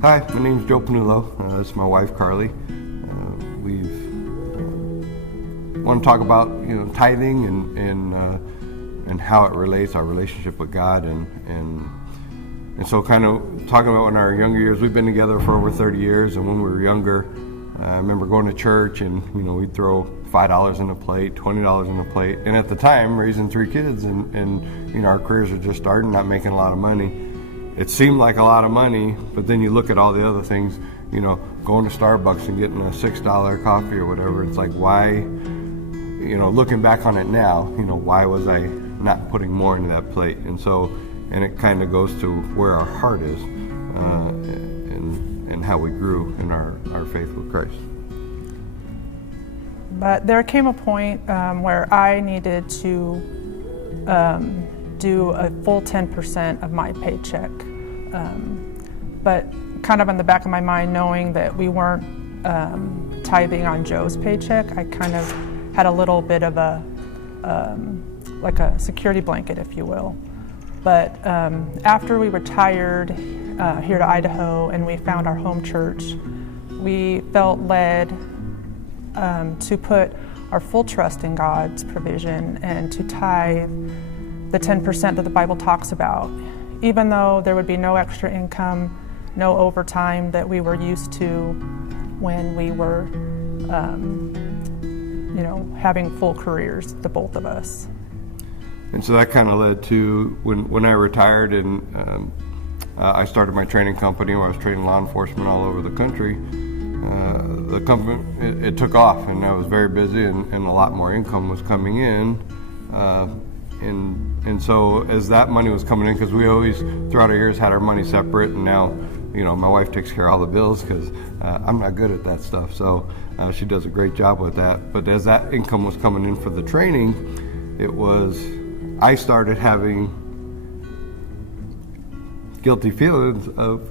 Hi, my name is Joe Panullo. This is my wife, Carly. We want to talk about tithing and how it relates our relationship with God and so kind of talking about in our younger years. We've been together for over 30 years, and when we were younger, I remember going to church and we'd throw $5 in a plate, $20 in a plate, and at the time raising 3 kids and our careers were just starting, not making a lot of money. It seemed like a lot of money, but then you look at all the other things, going to Starbucks and getting a $6 coffee or whatever. It's like, why, looking back on it now, why was I not putting more into that plate? And it kind of goes to where our heart is and how we grew in our faith with Christ. But there came a point where I needed to do a full 10% of my paycheck. But kind of in the back of my mind, knowing that we weren't tithing on Joe's paycheck, I kind of had a little bit of a security blanket, if you will. But after we retired here to Idaho and we found our home church, we felt led to put our full trust in God's provision and to tithe the 10% that the Bible talks about, even though there would be no extra income, no overtime that we were used to when we were, having full careers, the both of us. And so that kind of led to when I retired and I started my training company where I was training law enforcement all over the country. The company, it took off, and I was very busy, and a lot more income was coming in. And so as that money was coming in, because we always, throughout our years, had our money separate, and now, my wife takes care of all the bills because I'm not good at that stuff. So she does a great job with that. But as that income was coming in for the training, I started having guilty feelings of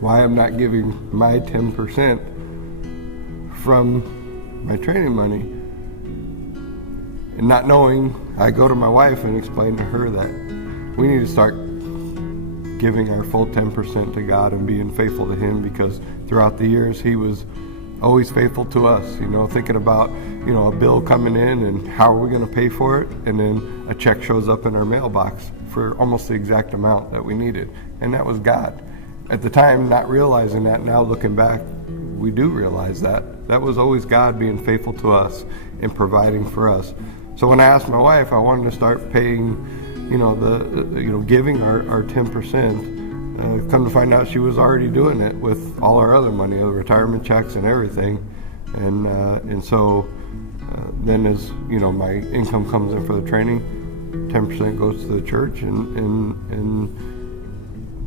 why I'm not giving my 10% from my training money. And not knowing, I go to my wife and explain to her that we need to start giving our full 10% to God and being faithful to Him, because throughout the years He was always faithful to us. Thinking about a bill coming in and how are we going to pay for it, and then a check shows up in our mailbox for almost the exact amount that we needed, and that was God. At the time, not realizing that, now looking back, we do realize that was always God being faithful to us and providing for us. So when I asked my wife, I wanted to start paying, giving our 10%. Come to find out, she was already doing it with all our other money, the retirement checks and everything. And so then as my income comes in for the training, 10% goes to the church, and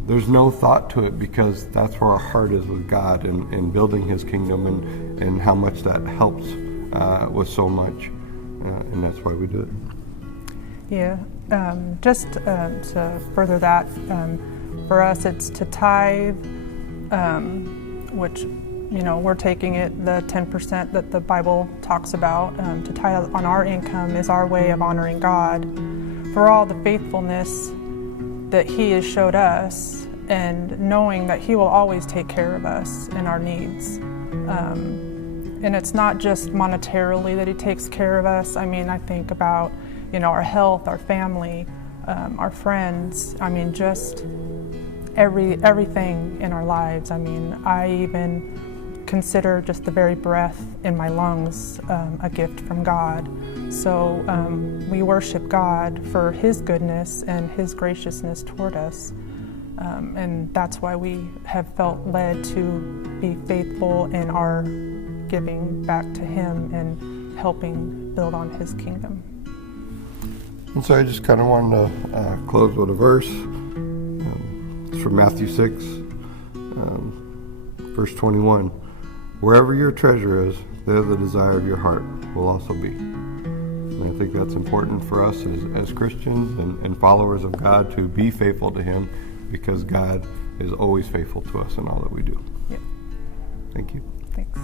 there's no thought to it, because that's where our heart is with God and building His kingdom and how much that helps with so much. And that's why we do it. Yeah, just to further that, for us it's to tithe, which, we're taking it, the 10% that the Bible talks about. To tithe on our income is our way of honoring God for all the faithfulness that He has showed us, and knowing that He will always take care of us and our needs. And it's not just monetarily that He takes care of us. I think about, our health, our family, our friends. Just everything in our lives. I even consider just the very breath in my lungs a gift from God. So we worship God for His goodness and His graciousness toward us. And that's why we have felt led to be faithful in our giving back to Him and helping build on His kingdom. And so I just kind of wanted to close with a verse. It's from Matthew 6, verse 21. Wherever your treasure is, there the desire of your heart will also be. And I think that's important for us as Christians and followers of God to be faithful to Him, because God is always faithful to us in all that we do. Yeah. Thank you. Thanks.